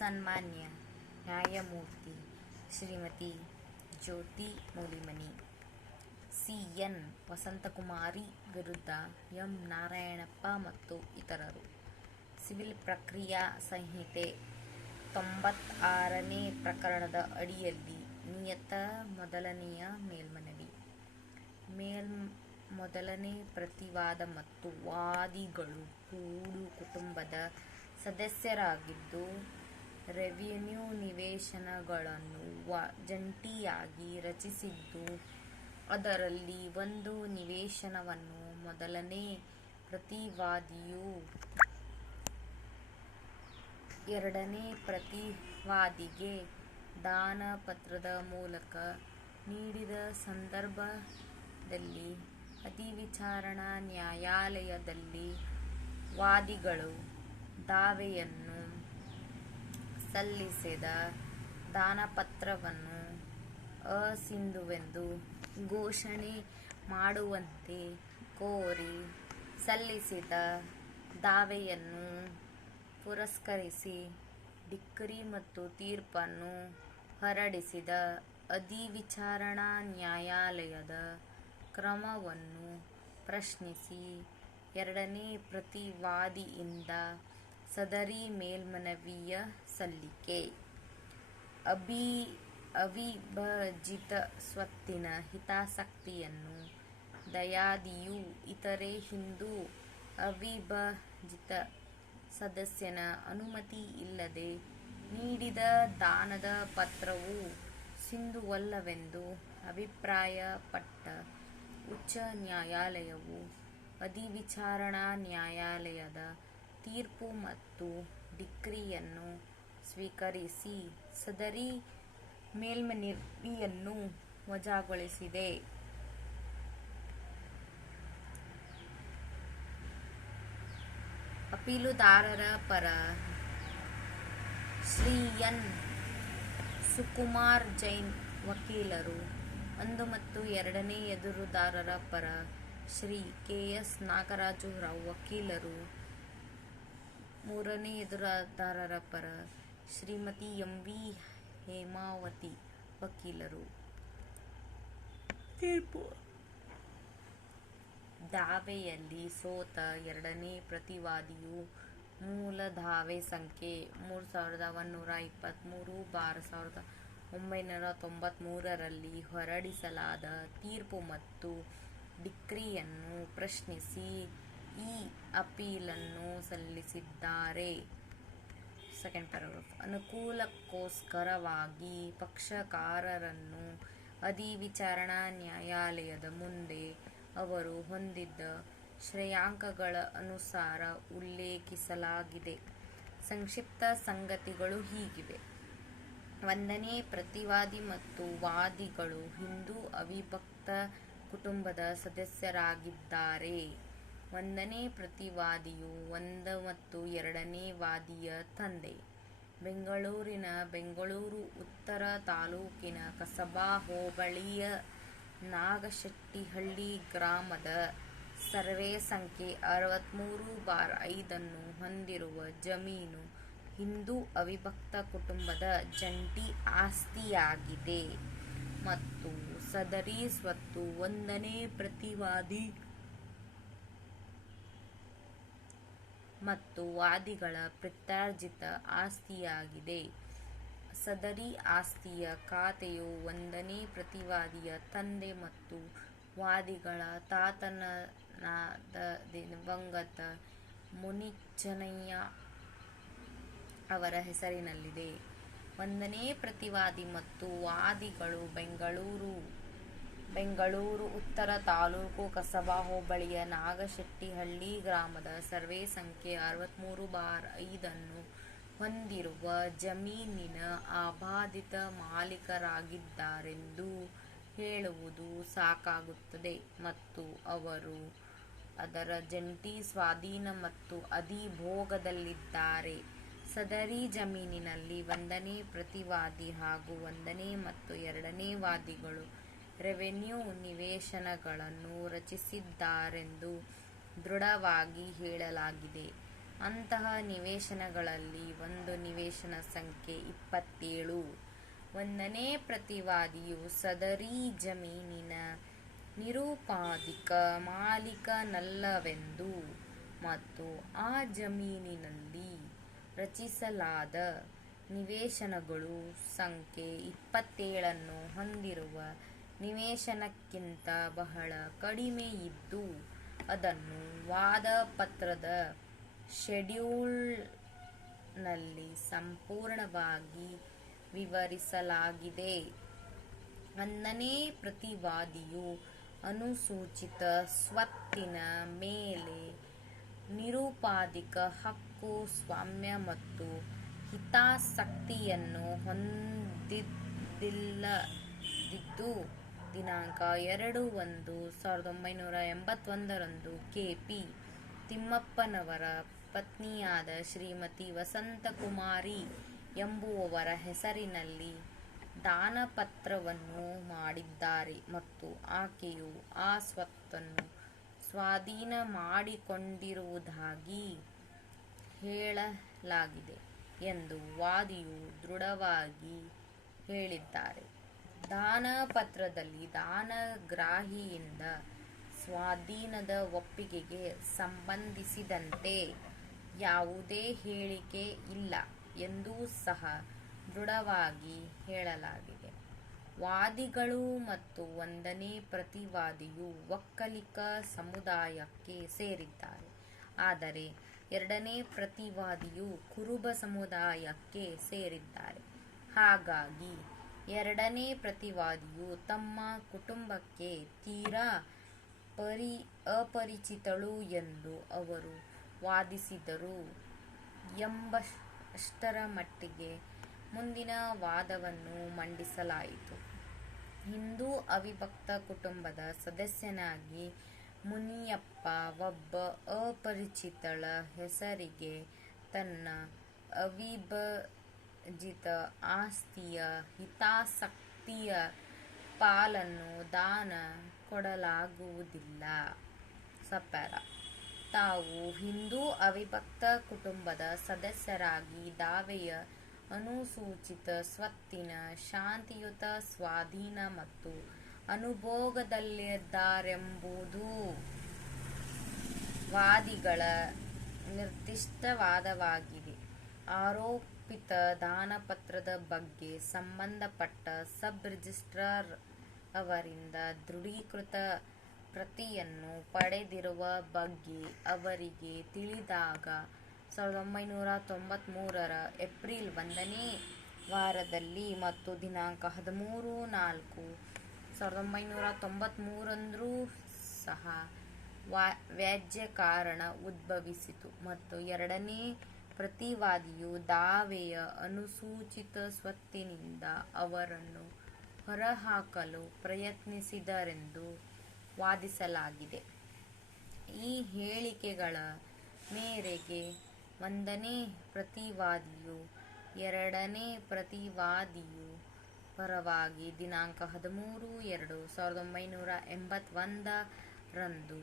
ಸನ್ಮಾನ್ಯ ನ್ಯಾಯಮೂರ್ತಿ ಶ್ರೀಮತಿ ಜ್ಯೋತಿ Mulimani, C. N. Vasanthakumari ವಿರುದ್ಧ ಎಂ. ನಾರಾಯಣಪ್ಪ ಮತ್ತು ಇತರರು. ಸಿವಿಲ್ ಪ್ರಕ್ರಿಯಾ ಸಂಹಿತೆ 96ನೇ ಪ್ರಕರಣದ ಅಡಿಯಲ್ಲಿ ನಿಯತ ಮೊದಲನೆಯ ಮೇಲ್ಮನವಿ. ಮೊದಲನೇ ಪ್ರತಿವಾದ ಮತ್ತು ವಾದಿಗಳು ಕೂಡು ಕುಟುಂಬದ ಸದಸ್ಯರಾಗಿದ್ದು, ರೆವಿನ್ಯೂ ನಿವೇಶನಗಳನ್ನು ಜಂಟಿಯಾಗಿ ರಚಿಸಿದ್ದು, ಅದರಲ್ಲಿ ಒಂದು ನಿವೇಶನವನ್ನು ಮೊದಲನೇ ಪ್ರತಿವಾದಿಯು ಎರಡನೇ ಪ್ರತಿವಾದಿಗೆ ದಾನಪತ್ರದ ಮೂಲಕ ನೀಡಿದ ಸಂದರ್ಭದಲ್ಲಿ ಅಧಿವಿಚಾರಣಾ ನ್ಯಾಯಾಲಯದಲ್ಲಿ ವಾದಿಗಳು ದಾವೆಯನ್ನು ಸಲ್ಲಿಸಿದ ದಾನಪತ್ರವನ್ನು ಅಸಿಂಧುವೆಂದು ಘೋಷಣೆ ಮಾಡುವಂತೆ ಕೋರಿ ಸಲ್ಲಿಸಿದ ದಾವೆಯನ್ನು ಪುರಸ್ಕರಿಸಿ ಡಿಕ್ರಿ ಮತ್ತು ತೀರ್ಪನ್ನು ಹೊರಡಿಸಿದ ಅಧಿವಿಚಾರಣಾ ನ್ಯಾಯಾಲಯದ ಕ್ರಮವನ್ನು ಪ್ರಶ್ನಿಸಿ ಎರಡನೇ ಪ್ರತಿವಾದಿಯಿಂದ ಸದರಿ ಮೇಲ್ಮನವಿಯ ಸಲ್ಲಿಕೆ. ಅವಿಭಜಿತ ಸ್ವತ್ತಿನ ಹಿತಾಸಕ್ತಿಯನ್ನು ದಯಾದಿಯು ಇತರೆ ಹಿಂದೂ ಅವಿಭಜಿತ ಸದಸ್ಯನ ಅನುಮತಿ ಇಲ್ಲದೆ ನೀಡಿದ ದಾನದ ಪತ್ರವು ಸಿಂಧುವಲ್ಲವೆಂದು ಅಭಿಪ್ರಾಯಪಟ್ಟ ಉಚ್ಚ ನ್ಯಾಯಾಲಯವು ಅಧಿವಿಚಾರಣಾ ನ್ಯಾಯಾಲಯದ ತೀರ್ಪು ಮತ್ತು ಡಿಕ್ರಿಯನ್ನು ಸ್ವೀಕರಿಸಿ ಸದರಿ ಮೇಲ್ಮನವಿಯನ್ನು ವಜಾಗೊಳಿಸಿದೆ. ಅಪೀಲುದಾರರ ಪರ ಶ್ರೀ ಎನ್. ಸುಕುಮಾರ್ ಜೈನ್ ವಕೀಲರು 1 ಮತ್ತು ಎರಡನೇ ಎದುರುದಾರರ ಪರ ಶ್ರೀ ಕೆ. ಎಸ್. ನಾಗರಾಜು ರಾವ್ ವಕೀಲರು, ಮೂರನೇ ಎದುರುದಾರರ ಪರ ಶ್ರೀಮತಿ ಎಂ. ವಿ. ಹೇಮಾವತಿ ವಕೀಲರು. ತೀರ್ಪು. ದಾವೆಯಲ್ಲಿ ಸೋತ ಎರಡನೇ ಪ್ರತಿವಾದಿಯು ಮೂಲ ದಾವೆ ಸಂಖ್ಯೆ 3123/1993 ರಲ್ಲಿ ಹೊರಡಿಸಲಾದ ತೀರ್ಪು ಮತ್ತು ಡಿಕ್ರಿಯನ್ನು ಪ್ರಶ್ನಿಸಿ ಈ ಅಪೀಲನ್ನು ಸಲ್ಲಿಸಿದ್ದಾರೆ. ಅನುಕೂಲಕ್ಕೋಸ್ಕರವಾಗಿ ಪಕ್ಷಕಾರರನ್ನು ಅಧಿವಿಚಾರಣಾ ನ್ಯಾಯಾಲಯದ ಮುಂದೆ ಅವರು ಹೊಂದಿದ್ದ ಶ್ರೇಯಾಂಕಗಳ ಅನುಸಾರ ಉಲ್ಲೇಖಿಸಲಾಗಿದೆ. ಸಂಕ್ಷಿಪ್ತ ಸಂಗತಿಗಳು ಹೀಗಿವೆ. 1ನೇ ಪ್ರತಿವಾದಿ ಮತ್ತು ವಾದಿಗಳು ಹಿಂದೂ ಅವಿಭಕ್ತ ಕುಟುಂಬದ ಸದಸ್ಯರಾಗಿದ್ದಾರೆ. 1ನೇ ಪ್ರತಿವಾದಿಯು 1 ಮತ್ತು 2ನೇ ವಾದಿಯ ತಂದೆ. ಬೆಂಗಳೂರಿನ ಬೆಂಗಳೂರು ಉತ್ತರ ತಾಲೂಕಿನ ಕಸಬಾ ಹೋಬಳಿಯ ನಾಗಶೆಟ್ಟಿಹಳ್ಳಿ ಗ್ರಾಮದ ಸರ್ವೆ ಸಂಖ್ಯೆ 63/5 ಹೊಂದಿರುವ ಜಮೀನು ಹಿಂದೂ ಅವಿಭಕ್ತ ಕುಟುಂಬದ ಜಂಟಿ ಆಸ್ತಿಯಾಗಿದೆ ಮತ್ತು ಸದರಿ ಸ್ವತ್ತು 1ನೇ ಪ್ರತಿವಾದಿ ಮತ್ತು ವಾದಿಗಳ ಪಿತ್ರಾರ್ಜಿತ ಆಸ್ತಿಯಾಗಿದೆ. ಸದರಿ ಆಸ್ತಿಯ ಖಾತೆಯು 1ನೇ ಪ್ರತಿವಾದಿಯ ತಂದೆ ಮತ್ತು ವಾದಿಗಳ ತಾತನಾದ ದಿವಂಗತ ಮುನಿಚನ್ನಯ್ಯ ಅವರ ಹೆಸರಿನಲ್ಲಿದೆ. 1ನೇ ಪ್ರತಿವಾದಿ ಮತ್ತು ವಾದಿಗಳು ಬೆಂಗಳೂರು ಉತ್ತರ ತಾಲೂಕು ಕಸಬಾ ಹೋಬಳಿಯ ನಾಗಶೆಟ್ಟಿಹಳ್ಳಿ ಗ್ರಾಮದ ಸರ್ವೆ ಸಂಖ್ಯೆ 63/5 ಹೊಂದಿರುವ ಜಮೀನಿನ ಅಬಾಧಿತ ಮಾಲೀಕರಾಗಿದ್ದಾರೆಂದು ಹೇಳುವುದು ಸಾಕಾಗುತ್ತದೆ ಮತ್ತು ಅವರು ಅದರ ಜಂಟಿ ಸ್ವಾಧೀನ ಮತ್ತು ಅಧಿಭೋಗದಲ್ಲಿದ್ದಾರೆ. ಸದರಿ ಜಮೀನಿನಲ್ಲಿ 1ನೇ ಪ್ರತಿವಾದಿ ಹಾಗೂ 1ನೇ ಮತ್ತು 2ನೇ ವಾದಿಗಳು ರೆವಿನ್ಯೂ ನಿವೇಶನಗಳನ್ನು ರಚಿಸಿದ್ದಾರೆಂದು ದೃಢವಾಗಿ ಹೇಳಲಾಗಿದೆ. ಅಂತಹ ನಿವೇಶನಗಳಲ್ಲಿ ಒಂದು ನಿವೇಶನ ಸಂಖ್ಯೆ 27. ಒಂದನೇ ಪ್ರತಿವಾದಿಯು ಸದರಿ ಜಮೀನಿನ ನಿರುಪಾಧಿಕ ಮಾಲೀಕನಲ್ಲವೆಂದು ಮತ್ತು ಆ ಜಮೀನಿನಲ್ಲಿ ರಚಿಸಲಾದ ನಿವೇಶನಗಳು ಸಂಖ್ಯೆ 27 ಹೊಂದಿರುವ ನಿವೇಶನಕ್ಕಿಂತ ಬಹಳ ಕಡಿಮೆಯಿದ್ದು ಅದನ್ನು ವಾದಪತ್ರದ ಶೆಡ್ಯೂಲ್ನಲ್ಲಿ ಸಂಪೂರ್ಣವಾಗಿ ವಿವರಿಸಲಾಗಿದೆ. ಒಂದನೇ ಪ್ರತಿವಾದಿಯು ಅನುಸೂಚಿತ ಸ್ವತ್ತಿನ ಮೇಲೆ ನಿರುಪಾಧಿಕ ಹಕ್ಕು, ಸ್ವಾಮ್ಯ ಮತ್ತು ಹಿತಾಸಕ್ತಿಯನ್ನು ಹೊಂದಿಲ್ಲದಿದ್ದು ದಿನಾಂಕ 2/1/1981 ಕೆ.ಪಿ. ತಿಮ್ಮಪ್ಪನವರ ಪತ್ನಿಯಾದ ಶ್ರೀಮತಿ ವಸಂತಕುಮಾರಿ ಎಂಬುವವರ ಹೆಸರಿನಲ್ಲಿ ದಾನಪತ್ರವನ್ನು ಮಾಡಿದ್ದಾರೆ ಮತ್ತು ಆಕೆಯು ಆ ಸ್ವತ್ತನ್ನು ಸ್ವಾಧೀನ ಮಾಡಿಕೊಂಡಿರುವುದಾಗಿ ಹೇಳಲಾಗಿದೆ ಎಂದು ವಾದಿಯು ದೃಢವಾಗಿ ಹೇಳಿದ್ದಾರೆ. ದಾನಪತ್ರದಲ್ಲಿ ದಾನಗ್ರಾಹಿಯಿಂದ ಸ್ವಾಧೀನದ ಒಪ್ಪಿಗೆಗೆ ಸಂಬಂಧಿಸಿದಂತೆ ಯಾವುದೇ ಹೇಳಿಕೆ ಇಲ್ಲ ಎಂದೂ ಸಹ ದೃಢವಾಗಿ ಹೇಳಲಾಗಿದೆ. ವಾದಿಗಳು ಮತ್ತು ಒಂದನೇ ಪ್ರತಿವಾದಿಯು ಒಕ್ಕಲಿಗ ಸಮುದಾಯಕ್ಕೆ ಸೇರಿದ್ದಾರೆ, ಆದರೆ ಎರಡನೇ ಪ್ರತಿವಾದಿಯು ಕುರುಬ ಸಮುದಾಯಕ್ಕೆ ಸೇರಿದ್ದಾರೆ. ಹಾಗಾಗಿ ಎರಡನೇ ಪ್ರತಿವಾದಿಯು ತಮ್ಮ ಕುಟುಂಬಕ್ಕೆ ತೀರಾ ಅಪರಿಚಿತಳು ಎಂದು ಅವರು ವಾದಿಸಿದರು ಎಂಬಷ್ಟರ ಮಟ್ಟಿಗೆ ಮುಂದಿನ ವಾದವನ್ನು ಮಂಡಿಸಲಾಯಿತು. ಹಿಂದೂ ಅವಿಭಕ್ತ ಕುಟುಂಬದ ಸದಸ್ಯನಾಗಿ ಮುನಿಯಪ್ಪ ಒಬ್ಬ ಅಪರಿಚಿತಳ ಹೆಸರಿಗೆ ತನ್ನ ಅವಿಭಜಿತ ಆಸ್ತಿಯ ಹಿತಾಸಕ್ತಿಯ ಪಾಲನ್ನು ದಾನ ಕೊಡಲಾಗುವುದಿಲ್ಲ. ಸಪ್ಯಾರ ತಾವು ಹಿಂದೂ ಅವಿಭಕ್ತ ಕುಟುಂಬದ ಸದಸ್ಯರಾಗಿ ದಾವೆಯ ಅನುಸೂಚಿತ ಸ್ವತ್ತಿನ ಶಾಂತಿಯುತ ಸ್ವಾಧೀನ ಮತ್ತು ಅನುಭೋಗದಲ್ಲಿದ್ದಾರೆಂಬುದು ವಾದಿಗಳ ನಿರ್ದಿಷ್ಟ ವಾದವಾಗಿದೆ. ಆರೋಪಿತ ದಾನಪತ್ರದ ಬಗ್ಗೆ ಸಂಬಂಧಪಟ್ಟ ಸಬ್ ರಿಜಿಸ್ಟ್ರಾರ್ ಅವರಿಂದ ದೃಢೀಕೃತ ಪ್ರತಿಯನ್ನು ಪಡೆದಿರುವ ಬಗ್ಗೆ ಅವರಿಗೆ ತಿಳಿದಾಗ 1993 ಏಪ್ರಿಲ್ 1ನೇ ವಾರದಲ್ಲಿ ಮತ್ತು ದಿನಾಂಕ 13/4/1993 ಸಹ ವ್ಯಾಜ್ಯ ಕಾರಣ ಉದ್ಭವಿಸಿತು ಮತ್ತು ಎರಡನೇ ಪ್ರತಿವಾದಿಯು ದಾವೆಯ ಅನುಸೂಚಿತ ಸ್ವತ್ತಿನಿಂದ ಅವರನ್ನು ಹೊರಹಾಕಲು ಪ್ರಯತ್ನಿಸಿದರೆಂದು ವಾದಿಸಲಾಗಿದೆ. ಈ ಹೇಳಿಕೆಗಳ ಮೇರೆಗೆ ಒಂದನೇ ಪ್ರತಿವಾದಿಯು ಎರಡನೇ ಪ್ರತಿವಾದಿಯ ಪರವಾಗಿ ದಿನಾಂಕ 13/2/1981 ರಂದು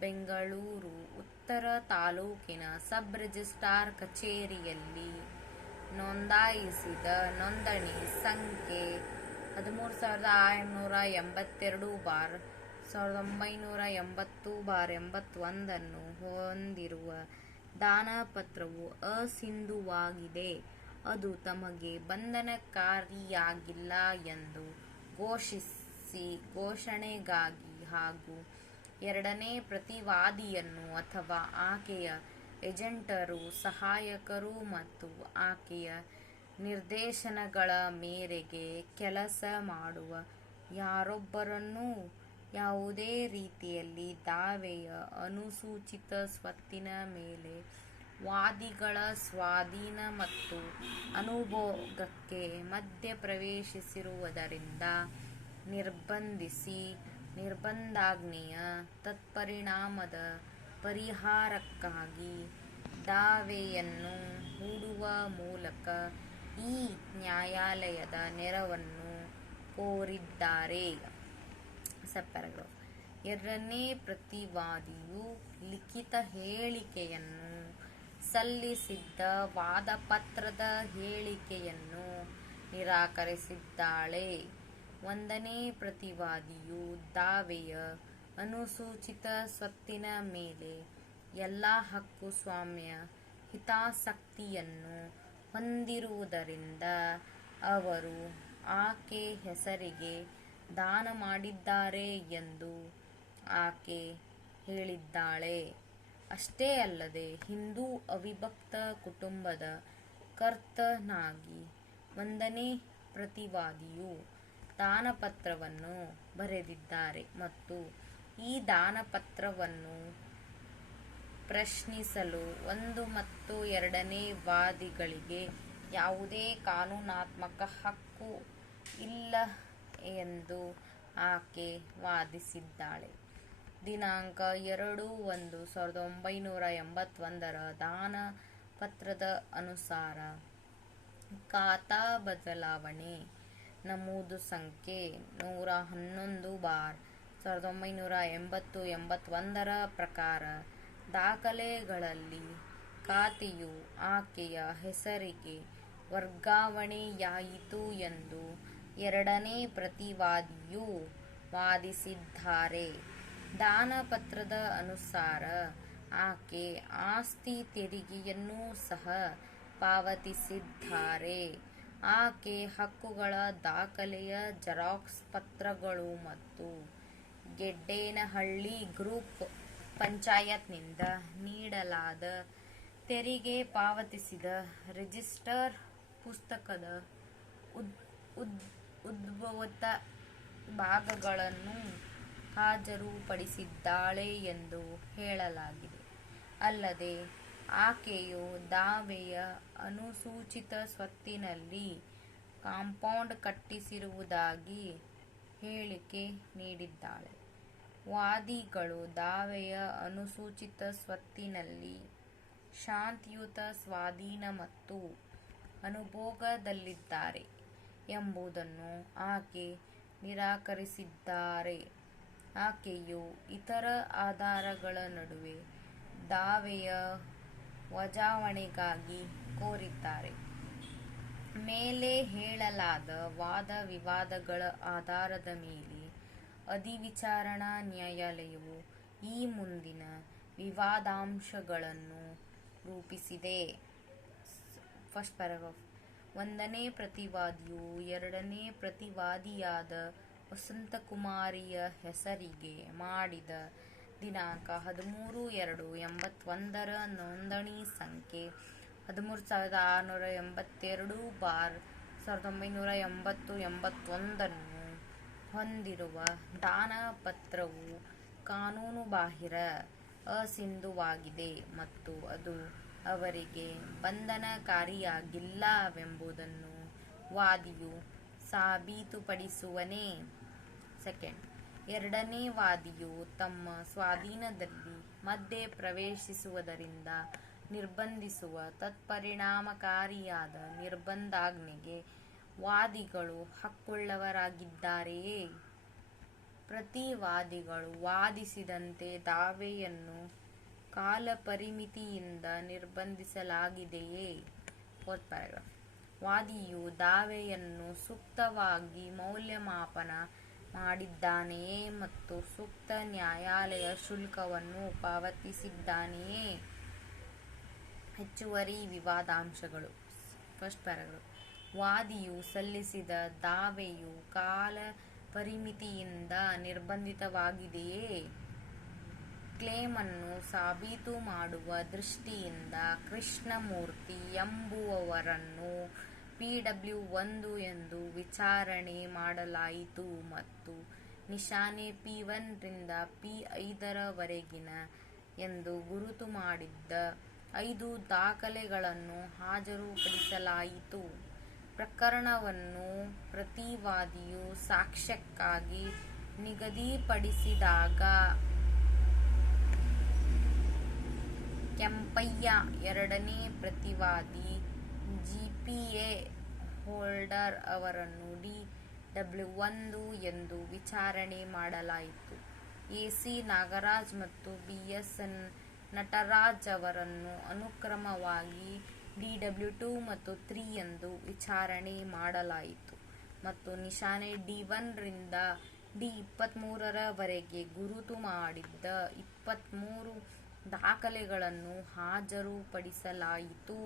ಬೆಂಗಳೂರು ಉತ್ತರ ತಾಲೂಕಿನ ಸಬ್ ರಿಜಿಸ್ಟ್ರಾರ್ ಕಚೇರಿಯಲ್ಲಿ ನೋಂದಾಯಿಸಿದ ನೋಂದಣಿ ಸಂಖ್ಯೆ 13,1980/1981 ಹೊಂದಿರುವ ದಾನಪತ್ರವು ಅಸಿಂಧುವಾಗಿದೆ, ಅದು ತಮಗೆ ಬಂಧನಕಾರಿಯಾಗಿಲ್ಲ ಎಂದು ಘೋಷಣೆಗಾಗಿ ಹಾಗೂ ಎರಡನೇ ಪ್ರತಿವಾದಿಯನ್ನು ಅಥವಾ ಆಕೆಯ ಏಜೆಂಟರು, ಸಹಾಯಕರು ಮತ್ತು ಆಕೆಯ ನಿರ್ದೇಶನಗಳ ಮೇರೆಗೆ ಕೆಲಸ ಮಾಡುವ ಯಾರೊಬ್ಬರನ್ನೂ ಯಾವುದೇ ರೀತಿಯಲ್ಲಿ ದಾವೆಯ ಅನುಸೂಚಿತ ಸ್ವತ್ತಿನ ಮೇಲೆ ವಾದಿಗಳ ಸ್ವಾಧೀನ ಮತ್ತು ಅನುಭೋಗಕ್ಕೆ ಮಧ್ಯಪ್ರವೇಶಿಸಿರುವುದರಿಂದ ನಿರ್ಬಂಧಿಸಿ ನಿರ್ಬಂಧಾಜ್ಞೆಯ ತತ್ಪರಿಣಾಮದ ಪರಿಹಾರಕ್ಕಾಗಿ ದಾವೆಯನ್ನು ಹೂಡುವ ಮೂಲಕ ಈ ನ್ಯಾಯಾಲಯದ ನೆರವನ್ನು ಕೋರಿದ್ದಾರೆ. ಸಬ್‌ಪ್ಯಾರಾಗ್ರಾಫ್ ಎರಡನೇ ಪ್ರತಿವಾದಿಯು ಲಿಖಿತ ಹೇಳಿಕೆಯನ್ನು ಸಲ್ಲಿಸಿದ್ದ ವಾದಪತ್ರದ ಹೇಳಿಕೆಯನ್ನು ನಿರಾಕರಿಸಿದ್ದಾಳೆ. ಒಂದನೇ ಪ್ರತಿವಾದಿಯು ದಾವೆಯ ಅನುಸೂಚಿತ ಸ್ವತ್ತಿನ ಮೇಲೆ ಎಲ್ಲ ಹಕ್ಕುಸ್ವಾಮ್ಯ ಹಿತಾಸಕ್ತಿಯನ್ನು ಹೊಂದಿರುವುದರಿಂದ ಅವರು ಆಕೆ ಹೆಸರಿಗೆ ದಾನ ಮಾಡಿದ್ದಾರೆ ಎಂದು ಆಕೆ ಹೇಳಿದ್ದಾಳೆ. ಅಷ್ಟೇ ಅಲ್ಲದೆ ಹಿಂದೂ ಅವಿಭಕ್ತ ಕುಟುಂಬದ ಕರ್ತನಾಗಿ ಒಂದನೇ ಪ್ರತಿವಾದಿಯು ದಾನಪತ್ರವನ್ನು ಬರೆದಿದ್ದಾರೆ ಮತ್ತು ಈ ದಾನಪತ್ರವನ್ನು ಪ್ರಶ್ನಿಸಲು 1 ಮತ್ತು 2ನೇ ವಾದಿಗಳಿಗೆ ಯಾವುದೇ ಕಾನೂನಾತ್ಮಕ ಹಕ್ಕು ಇಲ್ಲ ಎಂದು ಆಕೆ ವಾದಿಸಿದ್ದಾಳೆ. ದಿನಾಂಕ 2/1/1981 ದಾನಪತ್ರದ ಅನುಸಾರ ಖಾತಾ ಬದಲಾವಣೆ ನಮೂದು ಸಂಖ್ಯೆ 111/1980-81 ಪ್ರಕಾರ ದಾಖಲೆಗಳಲ್ಲಿ ಖಾತೆಯು ಆಕೆಯ ಹೆಸರಿಗೆ ವರ್ಗಾವಣೆಯಾಯಿತು ಎಂದು ಎರಡನೇ ಪ್ರತಿವಾದಿಯು ವಾದಿಸಿದ್ದಾರೆ. ದಾನಪತ್ರದ ಅನುಸಾರ ಆಕೆ ಆಸ್ತಿ ತೆರಿಗೆಯನ್ನೂ ಸಹ ಪಾವತಿಸಿದ್ದಾರೆ. ಆಕೆ ಹಕ್ಕುಗಳ ದಾಖಲೆಯ ಜೆರಾಕ್ಸ್ ಪತ್ರಗಳು ಮತ್ತು ಗೆಡ್ಡೇನಹಳ್ಳಿ ಗ್ರೂಪ್ ಪಂಚಾಯತ್ನಿಂದ ನೀಡಲಾದ ತೆರಿಗೆ ಪಾವತಿಸಿದ ರಿಜಿಸ್ಟರ್ ಪುಸ್ತಕದ ಉದ್ಭವಿತ ಭಾಗಗಳನ್ನು ಹಾಜರುಪಡಿಸಿದ್ದಾಳೆ ಎಂದು ಹೇಳಲಾಗಿದೆ. ಅಲ್ಲದೆ ಆಕೆಯು ದಾವೆಯ ಅನುಸೂಚಿತ ಸ್ವತ್ತಿನಲ್ಲಿ ಕಾಂಪೌಂಡ್ ಕಟ್ಟಿಸಿರುವುದಾಗಿ ಹೇಳಿಕೆ ನೀಡಿದ್ದಾಳೆ. ವಾದಿಗಳು ದಾವೆಯ ಅನುಸೂಚಿತ ಸ್ವತ್ತಿನಲ್ಲಿ ಶಾಂತಿಯುತ ಸ್ವಾಧೀನ ಮತ್ತು ಅನುಭೋಗದಲ್ಲಿದ್ದಾರೆ ಎಂಬುದನ್ನು ಆಕೆ ನಿರಾಕರಿಸಿದ್ದಾರೆ. ಆಕೆಯು ಇತರ ಆಧಾರಗಳ ನಡುವೆ ದಾವೆಯ ವಜಾವಣೆಗಾಗಿ ಕೋರಿದ್ದಾರೆ. ಮೇಲೆ ಹೇಳಲಾದ ವಾದ-ವಿವಾದಗಳ ಆಧಾರದ ಮೇಲೆ ಅಧಿವಿಚಾರಣಾ ನ್ಯಾಯಾಲಯವು ಈ ಮುಂದಿನ ವಿವಾದಾಂಶಗಳನ್ನು ರೂಪಿಸಿದೆ. First paragraph. ಒಂದನೇ ಪ್ರತಿವಾದಿಯು ಎರಡನೇ ಪ್ರತಿವಾದಿಯಾದ ವಸಂತಕುಮಾರಿಯ ಹೆಸರಿಗೆ ಮಾಡಿದ ದಿನಾಂಕ 13/2/81 ನೋಂದಣಿ ಸಂಖ್ಯೆ 13,682/1980-81 ಹೊಂದಿರುವ ದಾನಪತ್ರವು ಕಾನೂನುಬಾಹಿರ, ಅಸಿಂಧುವಾಗಿದೆ ಮತ್ತು ಅದು ಅವರಿಗೆ ಬಂಧನಕಾರಿಯಾಗಿಲ್ಲವೆಂಬುದನ್ನು ವಾದಿಯು ಸಾಬೀತುಪಡಿಸುವನೇ. ಸೆಕೆಂಡ್, ಎರಡನೇ ವಾದಿಯು ತಮ್ಮ ಸ್ವಾಧೀನದಲ್ಲಿ ಮಧ್ಯೆ ಪ್ರವೇಶಿಸುವುದರಿಂದ ನಿರ್ಬಂಧಿಸುವ ತತ್ಪರಿಣಾಮಕಾರಿಯಾದ ನಿರ್ಬಂಧಾಜ್ಞೆಗೆ ವಾದಿಗಳು ಹಕ್ಕುಳ್ಳವರಾಗಿದ್ದಾರೆಯೇ? ಪ್ರತಿವಾದಿಗಳು ವಾದಿಸಿದಂತೆ ದಾವೆಯನ್ನು ಕಾಲಪರಿಮಿತಿಯಿಂದ ನಿರ್ಬಂಧಿಸಲಾಗಿದೆಯೇ? Fourth paragraph. ವಾದಿಯು ದಾವೆಯನ್ನು ಸೂಕ್ತವಾಗಿ ಮೌಲ್ಯಮಾಪನ ಮಾಡಿದ್ದಾನೆಯೇ ಮತ್ತು ಸೂಕ್ತ ನ್ಯಾಯಾಲಯ ಶುಲ್ಕವನ್ನು ಪಾವತಿಸಿದ್ದಾನೆಯೇ? ಹೆಚ್ಚುವರಿ ವಿವಾದಾಂಶಗಳು. First paragraph. ವಾದಿಯು ಸಲ್ಲಿಸಿದ ದಾವೆಯು ಕಾಲಪರಿಮಿತಿಯಿಂದ ನಿರ್ಬಂಧಿತವಾಗಿದೆಯೇ? ಕ್ಲೇಮನ್ನು ಸಾಬೀತು ಮಾಡುವ ದೃಷ್ಟಿಯಿಂದ ಕೃಷ್ಣಮೂರ್ತಿ ಎಂಬುವವರನ್ನು Pw1 ಎಂದು ವಿಚಾರಣೆ ಮಾಡಲಾಯಿತು ಮತ್ತು ನಿಶಾನೆ P1 ರಿಂದ P5 ರವರೆಗಿನ ಎಂದು ಗುರುತು ಮಾಡಿದ್ದ 5 ದಾಖಲೆಗಳನ್ನು ಹಾಜರುಪಡಿಸಲಾಯಿತು. ಪ್ರಕರಣವನ್ನು ಪ್ರತಿವಾದಿಯು ಸಾಕ್ಷ್ಯಕ್ಕಾಗಿ ನಿಗದಿಪಡಿಸಿದಾಗ ಕೆಂಪಯ್ಯ ಎರಡನೇ ಪ್ರತಿವಾದಿ ಜಿಪಿಎ ಹೋಲ್ಡರ್ ಅವರನ್ನು Dw1 ಎಂದು ವಿಚಾರಣೆ ಮಾಡಲಾಯಿತು. ಎಸಿ ನಾಗರಾಜ್ ಮತ್ತು ಬಿಎಸ್ಎನ್ ನಟರಾಜ್ ಅವರನ್ನು ಅನುಕ್ರಮವಾಗಿ DW2 ಮತ್ತು 3 ಎಂದು ವಿಚಾರಣೆ ಮಾಡಲಾಯಿತು ಮತ್ತು ನಿಶಾನೆ D1 ರಿಂದ D23 ರವರೆಗೆ ಗುರುತು ಮಾಡಿದ್ದ 23 ದಾಖಲೆಗಳನ್ನು ಹಾಜರುಪಡಿಸಲಾಯಿತು.